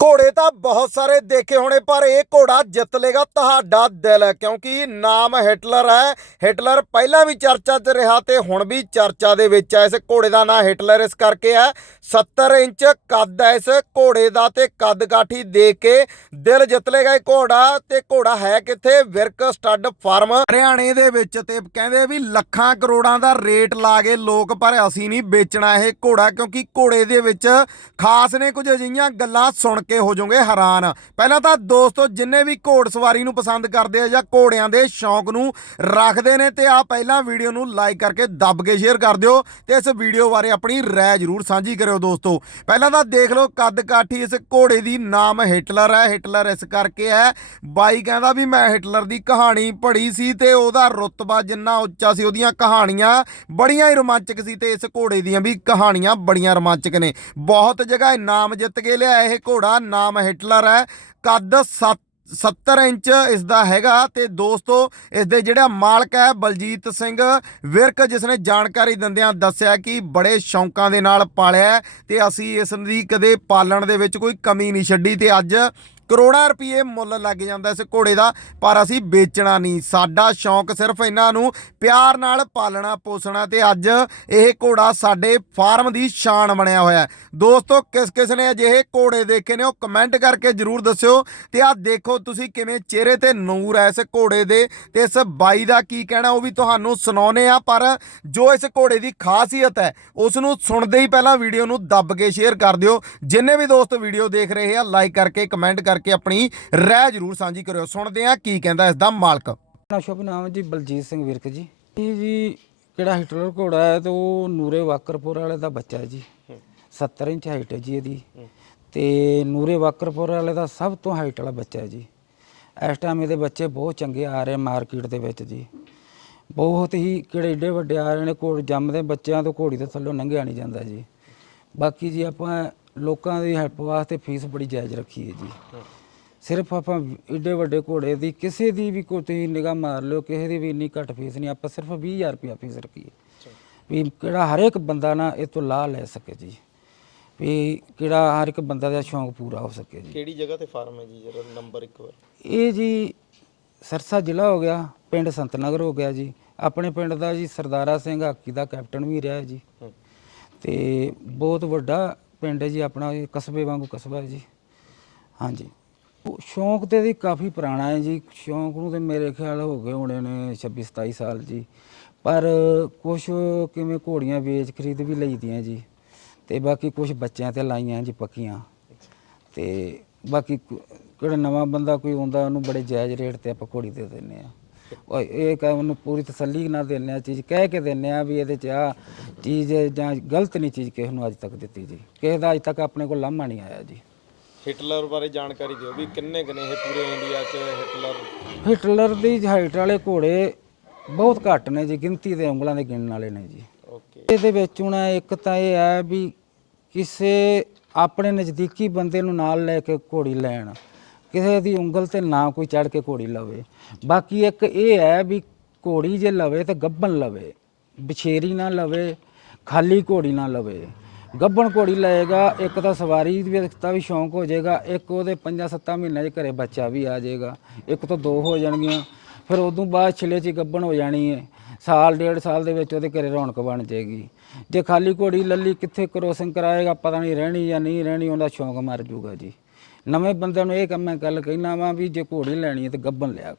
ਘੋੜੇ ਤਾਂ ਬਹੁਤ ਸਾਰੇ ਦੇਖੇ ਹੋਣੇ, ਪਰ ਇਹ ਘੋੜਾ ਜਿੱਤ ਲੇਗਾ ਤੁਹਾਡਾ ਦਿਲ, ਕਿਉਂਕਿ ਨਾਮ ਹਿਟਲਰ ਹੈ। ਹਿਟਲਰ ਪਹਿਲਾਂ ਵੀ ਚਰਚਾ 'ਚ ਰਿਹਾ ਤੇ ਹੁਣ ਵੀ ਚਰਚਾ ਦੇ ਵਿੱਚ ਹੈ। ਇਸ ਘੋੜੇ ਦਾ ਨਾਂ ਹਿਟਲਰ ਇਸ ਕਰਕੇ ਹੈ। 70 ਇੰਚ ਕੱਦ ਹੈ ਇਸ ਘੋੜੇ ਦਾ ਤੇ ਕੱਦ ਕਾਠੀ ਦੇਖ ਕੇ ਦਿਲ ਜਿੱਤ ਲੇਗਾ ਇਹ ਘੋੜਾ। ਤੇ ਘੋੜਾ ਹੈ ਕਿੱਥੇ? ਵਿਰਕ ਸਟੱਡ ਫਾਰਮ ਹਰਿਆਣੇ ਦੇ ਵਿੱਚ ਤੇ ਕਹਿੰਦੇ ਵੀ ਲੱਖਾਂ ਕਰੋੜਾਂ ਦਾ ਰੇਟ ਲਾ ਕੇ ਲੋਕ, ਪਰ ਅਸੀਂ ਨਹੀਂ ਵੇਚਣਾ ਇਹ ਘੋੜਾ, ਕਿਉਂਕਿ ਘੋੜੇ ਦੇ ਵਿੱਚ ਖਾਸ ਨੇ ਕੁਝ ਅਜਿਹੀਆਂ ਗੱਲਾਂ ਸੁਣ ਕੇ ਹੋ ਜਾਓਗੇ ਹੈਰਾਨ। ਪਹਿਲਾਂ ਤਾਂ ਦੋਸਤੋ, ਜਿੰਨੇ ਵੀ ਘੋੜ ਸਵਾਰੀ ਨੂੰ ਪਸੰਦ ਕਰਦੇ ਆ ਜਾਂ ਘੋੜਿਆਂ ਦੇ ਸ਼ੌਂਕ ਨੂੰ ਰੱਖਦੇ ਨੇ ਤੇ ਆ ਪਹਿਲਾਂ ਵੀਡੀਓ ਨੂੰ ਲਾਈਕ ਕਰਕੇ ਦੱਬ ਕੇ ਸ਼ੇਅਰ ਕਰ ਦਿਓ ਤੇ ਇਸ ਵੀਡੀਓ ਬਾਰੇ ਆਪਣੀ ਰਾਏ ਜ਼ਰੂਰ ਸਾਂਝੀ ਕਰਿਓ ਦੋਸਤੋ। ਪਹਿਲਾਂ ਤਾਂ ਦੇਖ ਲਓ ਕੱਦ ਕਾਠੀ ਇਸ ਘੋੜੇ ਦੀ ਨਾਮ ਹਿਟਲਰ ਹੈ। ਹਿਟਲਰ ਇਸ ਕਰਕੇ ਹੈ। ਬਾਈ ਕਹਿੰਦਾ ਵੀ ਮੈਂ ਹਿਟਲਰ ਦੀ ਕਹਾਣੀ ਪੜ੍ਹੀ ਸੀ ਤੇ ਉਹਦਾ ਰੁਤਬਾ ਜਿੰਨਾ ਉੱਚਾ ਸੀ, ਉਹਦੀਆਂ ਕਹਾਣੀਆਂ ਬੜੀਆਂ ਹੀ ਰੋਮਾਂਚਕ ਸੀ ਤੇ ਇਸ ਘੋੜੇ ਦੀਆਂ ਵੀ ਕਹਾਣੀਆਂ ਬੜੀਆਂ ਰੋਮਾਂਚਕ ਨੇ। ਬਹੁਤ ਜਗ੍ਹਾ ਇਨਾਮ ਜਿੱਤ ਕੇ ਲਿਆ ਇਹ ਘੋੜਾ। ਨਾਮ ਹਿਟਲਰ ਹੈ। ਕੱਦ 7 70 ਇੰਚ ਇਸ ਦਾ ਹੈਗਾ ਤੇ ਦੋਸਤੋ ਇਸ ਦੇ ਜਿਹੜਾ ਮਾਲਕ ਹੈ ਬਲਜੀਤ ਸਿੰਘ ਵਿਰਕ ਜਿਸ ਨੇ ਜਾਣਕਾਰੀ ਦਿੰਦਿਆਂ ਦੱਸਿਆ ਕਿ ਬੜੇ ਸ਼ੌਂਕਾਂ ਦੇ ਨਾਲ ਪਾਲਿਆ ਤੇ ਅਸੀਂ ਇਸ ਦੀ ਕਦੇ ਪਾਲਣ ਦੇ ਵਿੱਚ ਕੋਈ ਕਮੀ ਨਹੀਂ ਛੱਡੀ ਤੇ ਅੱਜ ਕਰੋੜਾਂ ਰੁਪਏ ਮੁੱਲ ਲੱਗ ਜਾਂਦਾ ਇਸ ਘੋੜੇ ਦਾ, ਪਰ ਅਸੀਂ ਵੇਚਣਾ ਨਹੀਂ। ਸਾਡਾ ਸ਼ੌਂਕ ਸਿਰਫ ਇਹਨਾਂ ਨੂੰ ਪਿਆਰ ਨਾਲ ਪਾਲਣਾ, ਪੋਸਣਾ ਤੇ ਅੱਜ ਇਹ ਘੋੜਾ ਸਾਡੇ ਫਾਰਮ ਦੀ ਸ਼ਾਨ ਬਣਿਆ ਹੋਇਆ ਦੋਸਤੋ, ਕਿਸ ਕਿਸ ਨੇ ਅਜਿਹੇ ਘੋੜੇ ਦੇਖੇ ਨੇ ਉਹ ਕਮੈਂਟ ਕਰਕੇ ਜਰੂਰ ਦੱਸਿਓ ਤੇ ਆਹ ਦੇਖੋ ਤੁਸੀਂ ਕਿਵੇਂ ਚਿਹਰੇ ਤੇ ਨੂਰ ਹੈ ਇਸ ਘੋੜੇ ਦੇ ਤੇ ਇਸ ਬਾਈ ਦਾ ਕੀ ਕਹਿਣਾ, ਉਹ ਵੀ ਤੁਹਾਨੂੰ ਸੁਣਾਉਨੇ ਆ ਪਰ ਜੋ ਇਸ ਘੋੜੇ ਦੀ ਖਾਸੀਅਤ ਹੈ, ਉਸ ਨੂੰ ਸੁਣਦੇ ਹੀ ਪਹਿਲਾਂ ਵੀਡੀਓ ਨੂੰ ਦੱਬ ਕੇ ਸ਼ੇਅਰ ਕਰ ਦਿਓ। ਜਿੰਨੇ ਵੀ ਦੋਸਤ ਵੀਡੀਓ ਦੇਖ ਰਹੇ ਆ ਲਾਈਕ ਕਰਕੇ, ਕਮੈਂਟ ਕਰਕੇ ਆਪਣੀ ਰਾਏ ਜਰੂਰ ਸਾਂਝੀ ਕਰਿਓ। ਸੁਣਦੇ ਆ ਕੀ ਕਹਿੰਦਾ ਇਸ ਦਾ ਮਾਲਕ। ਨਾ ਸ਼ੁਭ ਨਾਮ ਜੀ ਬਲਜੀਤ ਸਿੰਘ ਵਿਰਕ ਜੀ। ਇਹ ਜੀ ਕਿਹੜਾ ਹਿਟਲਰ ਘੋੜਾ ਹੈ ਤੇ ਉਹ ਨੂਰੇ ਵਾਕਰਪੁਰ ਵਾਲੇ ਦਾ ਬੱਚਾ ਹੈ ਜੀ। 70 ਇੰਚ ਹਾਈਟ ਹੈ ਜੀ ਇਹਦੀ। ਤੇ ਨੂਰੇ ਵਾਕਰਪੁਰ ਵਾਲੇ ਦਾ ਸਭ ਤੋਂ ਹਾਈਟ ਵਾਲਾ ਬੱਚਾ ਹੈ ਜੀ। ਇਸ ਟਾਈਮ ਇਹਦੇ ਬੱਚੇ ਬਹੁਤ ਚੰਗੇ ਆ ਰਹੇ ਮਾਰਕੀਟ ਦੇ ਵਿੱਚ ਜੀ। ਬਹੁਤ ਹੀ ਕਿਹੜੇ ਏਡੇ ਵੱਡੇ ਆ ਰਹੇ ਨੇ, ਘੋੜ ਜੰਮਦੇ ਬੱਚਿਆਂ ਤੋਂ ਘੋੜੀ ਦੇ ਥੱਲੋਂ ਲੰਘਿਆ ਨਹੀਂ ਜਾਂਦਾ ਜੀ। ਬਾਕੀ ਜੀ ਆਪਾਂ ਲੋਕਾਂ ਦੀ ਹੈਲਪ ਵਾਸਤੇ ਫੀਸ ਬੜੀ ਜਾਇਜ਼ ਰੱਖੀ ਹੈ ਜੀ। ਸਿਰਫ ਆਪਾਂ ਏਡੇ ਵੱਡੇ ਘੋੜੇ ਦੀ ਕਿਸੇ ਦੀ ਵੀ ਕੋਈ ਤੁਸੀਂ ਨਿਗਾਹ ਮਾਰ ਲਿਓ ਕਿਸੇ ਦੀ ਵੀ ਇੰਨੀ ਘੱਟ ਫੀਸ ਨਹੀਂ ਆਪਾਂ ਸਿਰਫ 20000 ਰੁਪਇਆ ਫੀਸ ਰੱਖੀ ਹੈ। ਵੀ ਕਿਹੜਾ ਹਰ ਇੱਕ ਬੰਦਾ ਨਾ ਇਹ ਤੋਂ ਲਾਹ ਲੈ ਸਕੇ ਜੀ। ਵੀ ਕਿਹੜਾ ਹਰ ਇੱਕ ਬੰਦਾ ਦਾ ਸ਼ੌਂਕ ਪੂਰਾ ਹੋ ਸਕੇ ਜੀ। ਕਿਹੜੀ ਜਗ੍ਹਾ ਤੇ ਫਾਰਮ ਹੈ ਜੀ ਜਰਾ ਨੰਬਰ ਇੱਕ ਵਾਰ? ਇਹ ਜੀ ਸਰਸਾ ਜ਼ਿਲ੍ਹਾ ਹੋ ਗਿਆ ਪਿੰਡ ਸੰਤਨਗਰ ਹੋ ਗਿਆ ਜੀ। ਆਪਣੇ ਪਿੰਡ ਦਾ ਜੀ ਸਰਦਾਰਾ ਸਿੰਘ ਹਾਕੀ ਦਾ ਕੈਪਟਨ ਵੀ ਰਿਹਾ ਹੈ ਜੀ। ਤੇ ਬਹੁਤ ਵੱਡਾ ਪਿੰਡ ਹੈ ਜੀ, ਆਪਣਾ ਇਹ ਕਸਬੇ ਵਾਂਗੂ ਕਸਬਾ ਹੈ ਜੀ। ਹਾਂਜੀ। ਉਹ ਸ਼ੌਂਕ ਤੇ ਦੀ ਕਾਫੀ ਪੁਰਾਣਾ ਹੈ ਜੀ। ਸ਼ੌਂਕ ਨੂੰ ਤੇ ਮੇਰੇ ਖਿਆਲ ਹੋ ਗਏ ਹੋਣੇ ਨੇ 26 27 ਸਾਲ ਜੀ। ਪਰ ਕੁਝ ਕਿਵੇਂ ਘੋੜੀਆਂ ਵੇਚ ਖਰੀਦ ਵੀ ਲਈਦੀਆਂ ਜੀ। ਤੇ ਬਾਕੀ ਕੁਝ ਬੱਚਿਆਂ ਤੇ ਲਾਈਆਂ ਜੀ ਪੱਕੀਆਂ। ਤੇ ਬਾਕੀ ਕ- ਕਿਹੜਾ ਨਵਾਂ ਬੰਦਾ ਕੋਈ ਆਉਂਦਾ, ਉਹਨੂੰ ਬੜੇ ਜਾਇਜ਼ ਰੇਟ ਤੇ ਆਪਾਂ ਘੋੜੀ ਦੇ ਦਿੰਨੇ ਆ ਉਹ ਇਹ ਕਹ ਉਹਨੂੰ ਪੂਰੀ ਤਸੱਲੀ ਨਾਲ ਦਿੰਨੇ ਆ ਚੀਜ਼ ਕਹਿ ਕੇ ਦਿੰਨੇ ਆ ਵੀ ਇਹਦੇ ਚ ਆ ਚੀਜ਼ ਜਾਂ ਗਲਤ ਨਹੀਂ ਚੀਜ਼ ਕਿਸੇ ਨੂੰ ਅੱਜ ਤੱਕ ਦਿੱਤੀ ਜੀ। ਕਿਸੇ ਦਾ ਅੱਜ ਤੱਕ ਆਪਣੇ ਕੋਲ ਲਾਮਾ ਨਹੀਂ ਆਇਆ ਜੀ। ਹਿਟਲਰ ਬਾਰੇ ਜਾਣਕਾਰੀ ਦਿਓ ਵੀ ਕਿੰਨੇ ਕਨੇ ਇਹ ਪੂਰੇ ਇੰਡੀਆ 'ਚ ਹਿਟਲਰ? ਹਿਟਲਰ ਦੀ ਹਾਈਟ ਵਾਲੇ ਘੋੜੇ ਬਹੁਤ ਘੱਟ ਨੇ ਜੀ ਗਿਣਤੀ ਦੇ ਉਂਗਲਾਂ ਦੇ ਗਿਣਨ ਵਾਲੇ ਨੇ ਜੀ। ਓਕੇ। ਇਹਦੇ ਵਿੱਚ ਹੁਣ ਇੱਕ ਤਾਂ ਇਹ ਹੈ ਵੀ ਕਿਸੇ ਆਪਣੇ ਨਜ਼ਦੀਕੀ ਬੰਦੇ ਨੂੰ ਨਾਲ ਲੈ ਕੇ ਘੋੜੀ ਲੈਣ ਕਿਸੇ ਦੀ ਉਂਗਲ ਤੇ ਨਾ ਕੋਈ ਚੜ ਕੇ ਘੋੜੀ ਲਵੇ। ਬਾਕੀ ਇੱਕ ਇਹ ਹੈ ਵੀ ਘੋੜੀ ਜੇ ਲਵੇ ਤੇ ਗੱਬਨ ਲਵੇ, ਬਛੇਰੀ ਨਾ ਲਵੇ, ਖਾਲੀ ਘੋੜੀ ਨਾ ਲਵੇ। ਗੱਬਣ ਘੋੜੀ ਲਏਗਾ, ਇੱਕ ਤਾਂ ਸਵਾਰੀ ਦੇ ਦਾ ਵੀ ਸ਼ੌਂਕ ਹੋ ਜਾਏਗਾ, ਇੱਕ ਉਹਦੇ 5-7 ਮਹੀਨਿਆਂ ਦੇ ਘਰੇ ਬੱਚਾ ਵੀ ਆ ਜਾਏਗਾ, ਇੱਕ ਤੋਂ ਦੋ ਹੋ ਜਾਣਗੀਆਂ। ਫਿਰ ਉਦੋਂ ਬਾਅਦ ਛਿਲੇ 'ਚ ਗੱਬਣ ਹੋ ਜਾਣੀ ਹੈ ਸਾਲ, ਡੇਢ ਸਾਲ ਦੇ ਵਿੱਚ ਉਹਦੇ ਘਰੇ ਰੌਣਕ ਬਣ ਜਾਏਗੀ। ਜੇ ਖਾਲੀ ਘੋੜੀ ਲੱਲੀ ਕਿੱਥੇ ਕਰੋਸਿੰਗ ਕਰਾਏਗਾ, ਪਤਾ ਨਹੀਂ ਰਹਿਣੀ ਜਾਂ ਨਹੀਂ ਰਹਿਣੀ, ਉਹਦਾ ਸ਼ੌਂਕ ਮਰ ਜੂਗਾ ਜੀ। ਨਵੇਂ ਬੰਦਿਆਂ ਨੂੰ ਇਹ ਕੰਮ ਮੈਂ ਗੱਲ ਕਹਿਣਾ ਵਾਂ ਵੀ ਜੇ ਘੋੜੀ ਲੈਣੀ ਹੈ ਤੇ ਗੱਬਨ ਲਿਆ